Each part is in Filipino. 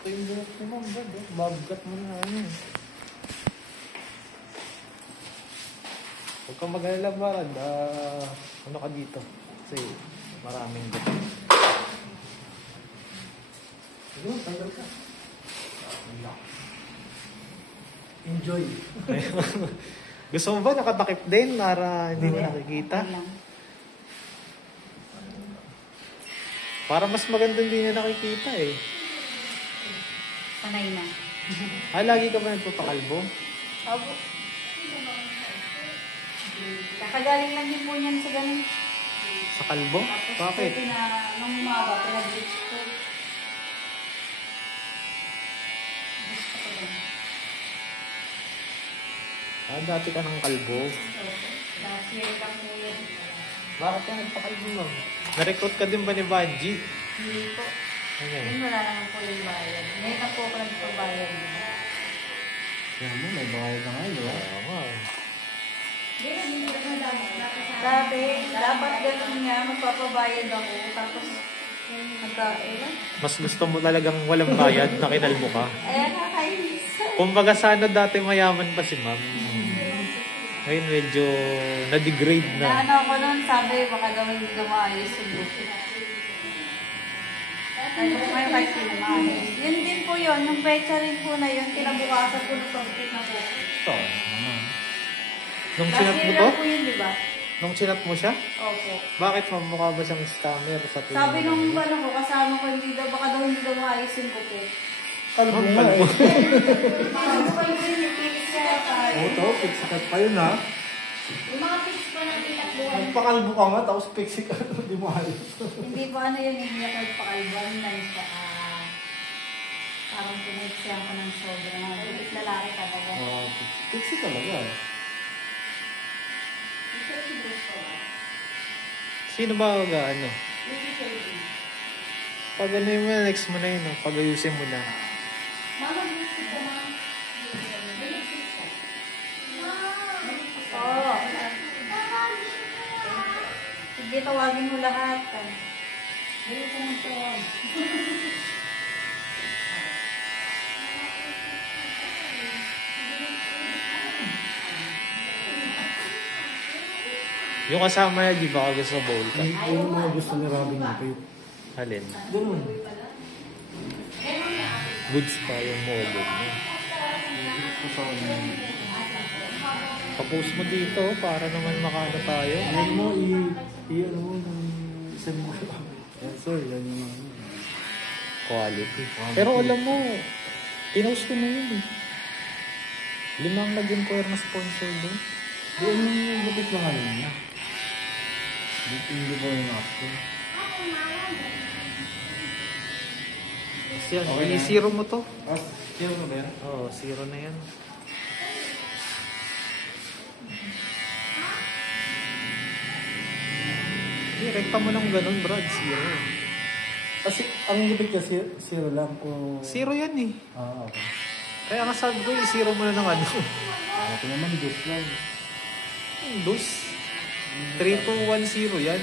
Ito yung buhok ni Ma'am Brad. Babagat mo na ano. Huwag kang mag-alala, Brad. Ano ka dito? Kasi maraming dito. Sige, tanggal ka. Enjoy. Gusto mo ba nakatakip din para hindi mo nakikita? Para mas maganda hindi niya nakikita eh. Sanay na. Lagi ka ba nagpapakalbo? Opo. Kakagaling lang din po niyan sa ganun. Sa kalbo? Tapos Bakit? nung umaba, pinag-bleach ko. Gusto ko lang. Dati ka ng kalbo. Last year lang po yun. Bakit ka nagpakalbo mo? Na-recruit ka din ba ni Banji? Hindi po. Ano? Yun wala naman po yung bayad. Ngayon na po ako nagpabayad. Yan mo, may bayad na ngayon. Oo nga. Dati, dapat ganun nga, magpapabayad ako. Tapos, Mas gusto mo talagang walang bayad na kinalbo ka? ayan, nakakainis. Kumbaga sana dati mayaman pa si Ma'am. Ngayon medyo na-degrade na. Naano ako nun, sabi, baka daw hindi daw maayos yung buko. Sabi ko ngayon kahit hindi maayos. Yun din po yun, yung pecha rin po na yun, kinabukasan po ng pagkit na po. Ito naman. Nung Last sinat mo year to? lang po yun, di ba? Nung sinat mo siya? Opo. Bakit Ma'am? Mukha ba siyang scammer sa tingin Sabi mo? nung ano ko, kasama ko, hindi daw, baka daw hindi daw maayos yung buko. Kalbo nga eh. Ano pa yun, yung fix niya tayo. Ito, pixikat pa yun ha. Yung mga fix pa natin takbuhan. Nagpakalbo ka nga, tapos pixikat. Hindi mo ayos. Hindi po ano yun, hindi ako nagpakalban lang siya. Parang pinagsiyang ko ng sobra. Bulit lalaki talaga. Pixie talaga. Sino ba ano? Pag ano yung next mo na yun, no? Pag ayusin mo na. Mama, gusto ko ma. Oo. Sige, tawagin mo lahat. Hindi ko magtawag. Yung kasama niya, di ba ka gusto sa bowl ka? Yun yung mga gusto ni Robin Lapid. Halin? Ganun. Goods pa yung model niya. Papost mo dito para naman makaano tayo. Yan mo, ano mo, isang mo. Yan sir, yan yung mga. Quality. Pero alam mo, pinost ko na yun eh. 5 nag-inquire na sponsor doon. Doon yung lupit lang ano niya. Hindi ko yung after. Kasi yan, i-zero mo to. Zero na ba yan? Oo, 0 na yan. Rekta mo ng ganun, Brad. 0. Kasi ang lupit niya, zero lang kung... 0 yan eh. Okay. Kaya nga sabi ko, i-zero mo na ng ano. Ako naman, dos lang. Dos. 3210 yan.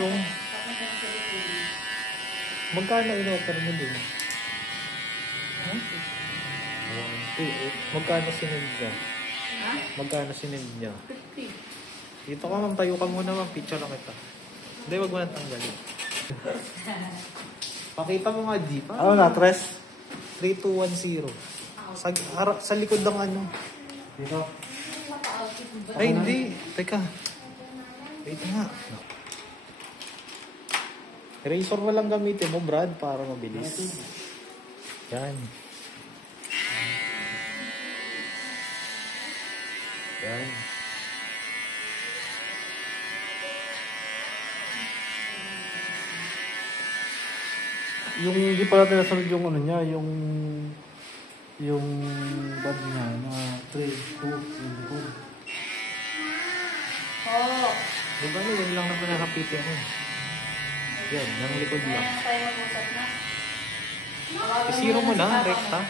Yung... Magkano in-offer mo dun? Huh? 1, 2, 8. Magkano sinend niya? Ha? Magkano sinend niya? 50. Dito ka, ma'am. Tayo ka muna, ma'am. Picture lang kita. Hindi, wag mo nang tanggalin. Pakita mo nga, di pa. Ano na, tres? 3210. Sa likod ng ano. Dito. Ay, hindi. Teka. Wait nga. Eraser mo lang gamitin mo, Brad, para mabilis. Yan. Yan. Yung hindi pala tinasunod yung ano niya, yung bad niya, na 3, 2, yung likod. Oo. Diba, yun lang naman nakapiti ako. Yan, ng likod lang. Ngayon tayo mag-usap na. Tawagan Isiro mo na lang, si Papa rekta.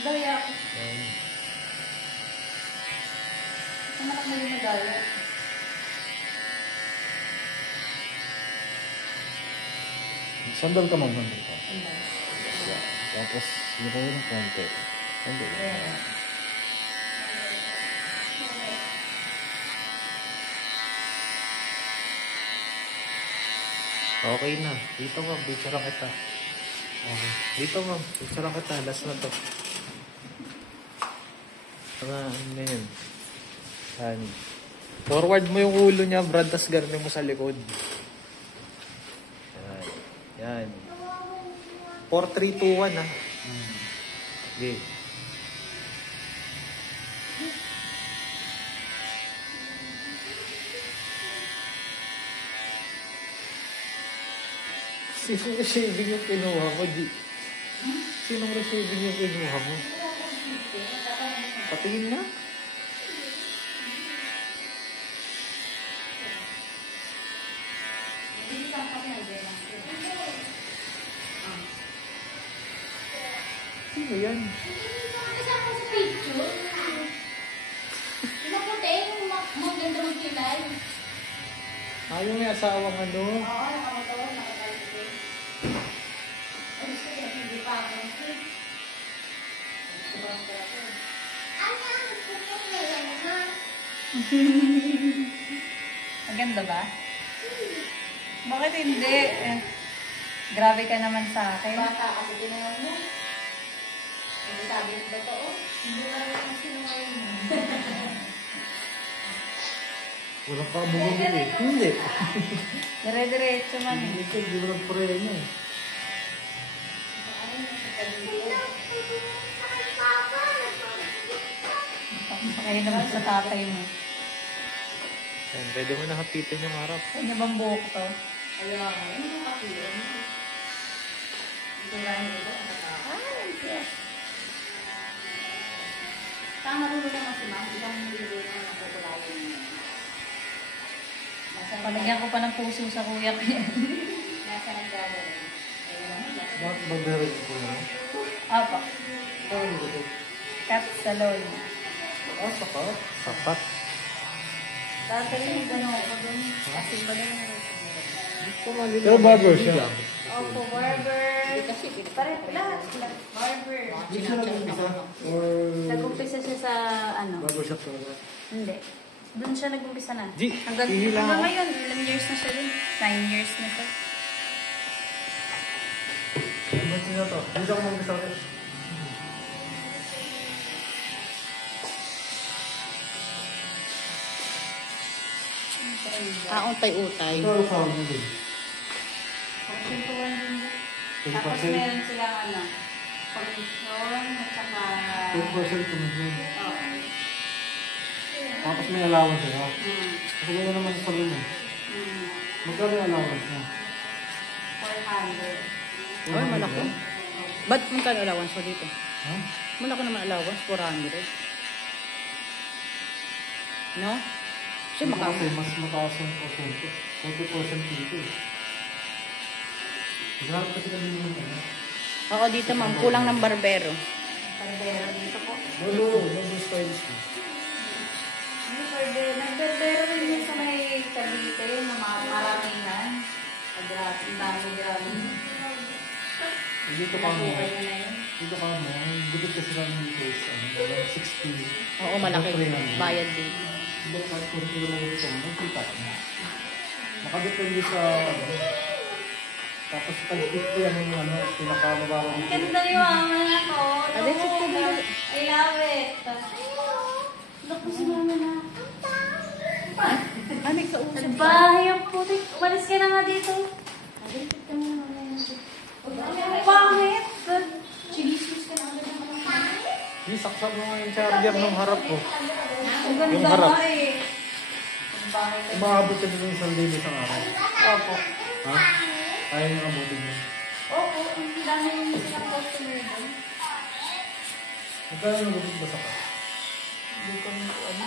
Dali ako. Yan. Ito na lang mali medalya. Sandal ka man, sandal ka. Sandal. Yeah. Tapos, yun kayo ng konti. Sandal. Ayan. Okay na. Dito ma'am, picture lang kita. Okay. Dito ma'am, picture lang kita. Last na to. Ano na yun? Yan. Forward mo yung ulo niya, Brad, tas garni mo sa likod. Yan. Yan. 4, 3, 2, 1 ah. Okay. Sinong receiving yung kinuha mo? Sinong receiving yung kinuha mo? Patingin na. Sino yan? Ayaw may asawang ano? Maganda ba? Bakit hindi? Grabe ka naman sa akin. Bata kasi ginawa mo. Hindi sabi ng totoo. Hindi na rin ang sinungaling mo. Wala ka bumuli eh. Hindi. Dire-diretso man eh. Hindi ka, hindi mo lang preno eh. Kayo naman sa tatay mo. Yan, pwede mo na hapitin yung harap. Kanya bang buhok to? Kaya nga, hindi mo kapilan. Ito lang nito. Saan marunong naman si Ma'am? Ibang nililo naman ang kukulayan niya. Palagyan ko pa ng puso sa kuya ko yan. Nasa nagdadala. Bakit mag-direct ko yun? Apa. Saan mo ito? Cat salon. Ah, saka? Sapat. Dati rin yung gano'n ako dun. Kasi ba na Pero barber siya. Opo, barber. Pare, lahat. Barber. Hindi siya nag-umpisa? Or... Nag-umpisa siya sa ano? Barbershop talaga? Hindi. Doon siya nag-umpisa na. Di, Hanggang hihila ako. ngayon, ilang years na siya din. 9 years na siya. Ba't siya to? Hindi siya kumang-umpisa ulit. Utay-utay. Ito ang sound mo din. Pagsintuan din niya. 10%? Tapos meron silang ano, pag-mission, at saka... 10% commission. Oo. Tapos may allowance siya. Mm. Kasi gano'n naman sa salon eh. Mm. Magkano yung allowance niya? 400. Ay, malaki. Ba't magkano allowance mo dito? Ha? Malaki naman allowance, 400. No? Kasi Dito maka... kasi mas mataas yung porsyento. 40% dito eh. Grabe kasi kami naman ano. Oo, dito ma'am, kulang ng barbero. Barbero dito po. Lolo styles ko. Nagbarbero rin yun sa may Cavite, na maramihan. Dami. Dito ka mo. Nabuhay na yun. Dito ka mo. Gupit kasi kami dito is 60. Oo, malaki. Bayad dito. Hindi kahit kung kilo lang ito, nagkita ka na. Nakadepende sa tapos pag 50 yan yung ano, pinakamababa dito. Ganda ni mama na ko. Ade, sige, dali. I love it. Look si mama na. Ano ka usap? Sa bahay ang putik. Umalis ka na nga dito. Ang pangit. Chinismis ka na. Di, saksak mo nga yung charger ng harap ko. Ang ganda Yung harap. nga eh. Ang bahay ka. Umaabot ka din sa libo isang araw. Opo. Ha? Kaya nyo abutin mo. Oo, ang dami yung silang customer doon. Magkano nagupit ba sa ka? Hindi ko nito ano.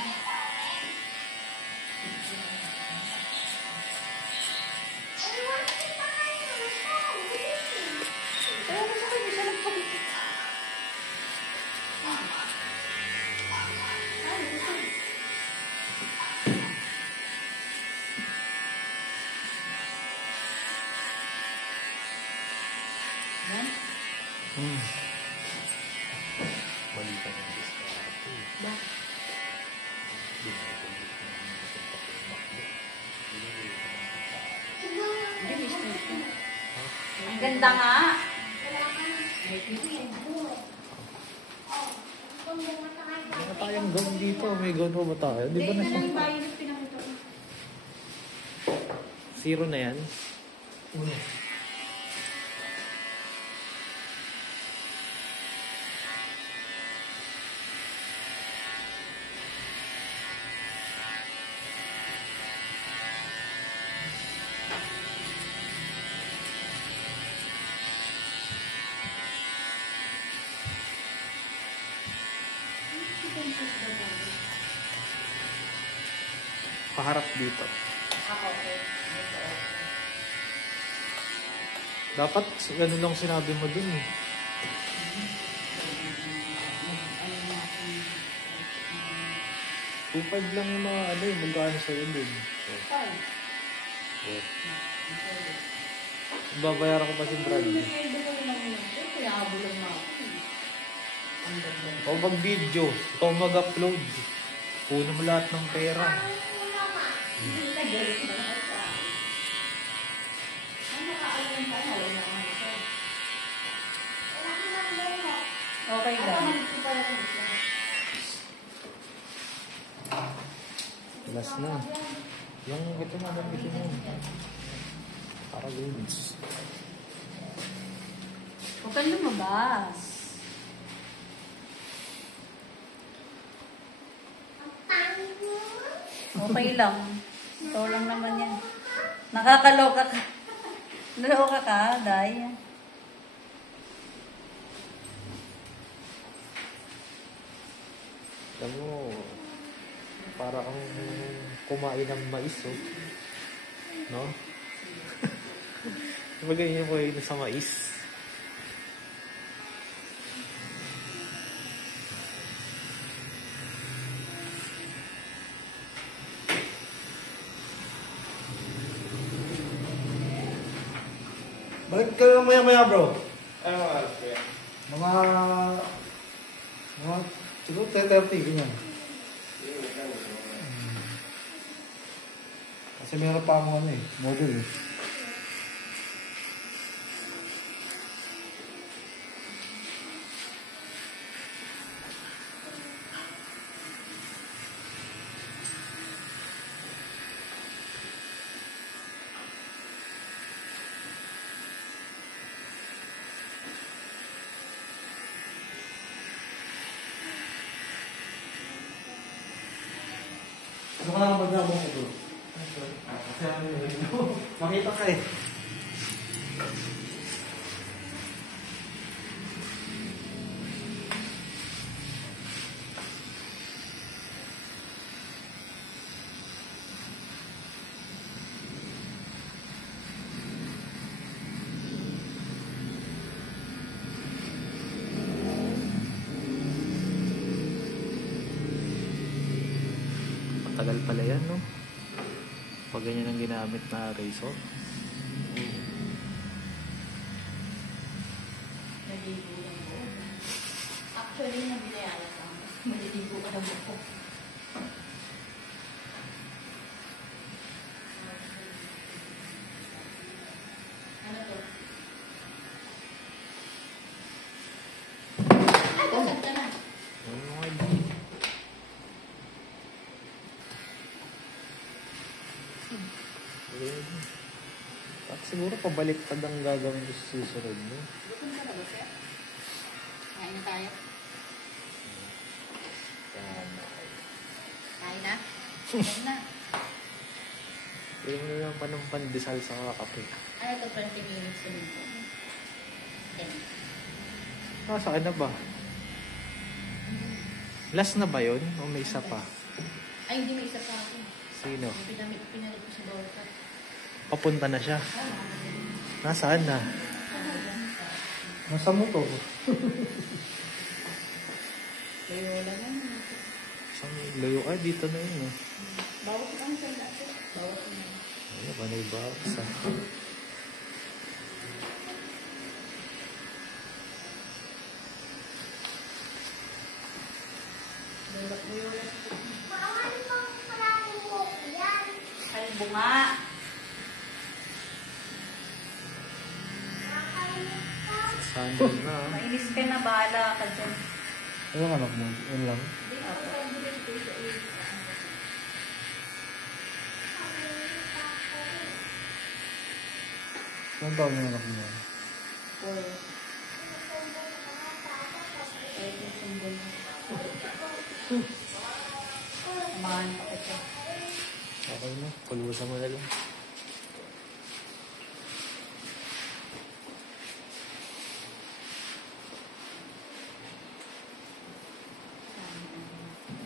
Maganda nga. Wala tayong gown dito. May gown pa ba tayo? Di ba Hindi, na na lang tayo yung pinakita ko. zero na yan? Uno. Paharap dito. Okay. Dapat ganun lang sinabi mo dun eh. Tupad lang yung mga ano yung magkano sa'yo dun. Babayaran ko pa si Bradley. O mag-video. Ikaw mag-upload. Puno mo lahat ng pera. Okay lang. Last na. Yung ito na gamitin mo. Para goods. Huwag kang lumabas. Okay lang. Ito lang naman yan. Nakakaloka ka. Naloka ka, Day. Alam mo, para kang kumain ng mais, oh. No? Diba ganyan ko yun sa mais? Balik ka lang maya-maya, bro. Ano nga, kuya? Mga, siguro 10:30, ganyan. Kasi meron pa akong ano eh, model eh. Ano ka lang magdabong ko bro? Kasi ano yun? Makita ka eh. Matagal pala yan, no? Pag ganyan ang ginamit na razor. Naligo lang po. Actually, nabinayaran lang. Maliligo ka lang po. Ano to? Ay, kasag ka na. Ano nga yun? At siguro pabaliktad ang gagawin ko sa susunod mo. Gutom ka na ba, sir? Kain na tayo. Yan. Kain na? Kain na. Yung mo lang pa ng pandesal sa kakape. Ano to, 20 minutes ulit po? 10. Saan na ba? Last na ba yun? O may isa pa? Ay, hindi may isa pa ako. Sino? Pinalit ko sa bawal ka. Papunta na siya. Nasaan na? Nasa motor. Kayo lang yan. Saan layo? Ay, dito na yun. Oh. Bawat ang sa natin. Bawat ang Ano ba na iba? Isa. Ay, bunga. 600 na. Mainis ka na, bahala ka dyan. Ano yung anak mo? Yun lang. Ilang taon yung anak mo? Well, pwede sundo na. Samahan pa kita. Okay na, pulusan mo na lang.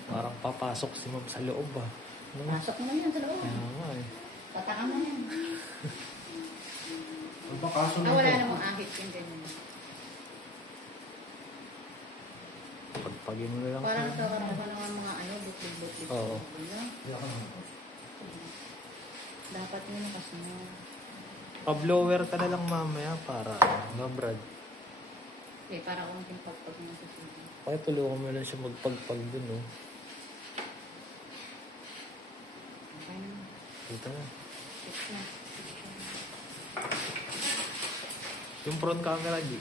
Parang papasok si ma'am sa loob ah. Ano? Pasok mo na yan sa loob. Kaya nga eh. Tatakam na yan. Ang bakaso na Wala ito. namang ahit yung ganyan. Pagpagin mo na lang. Parang nagkakaroon ka naman mga buklig-buklig. Oo. Dapat mo na kasi mo. Pa-blower ka na lang mamaya para nga Brad. Eh, para konting pagpag mo sa sila. Kaya tulungan mo lang siya magpagpag dun oh. Okay na. Dito na. Fix na. Yung front camera, G.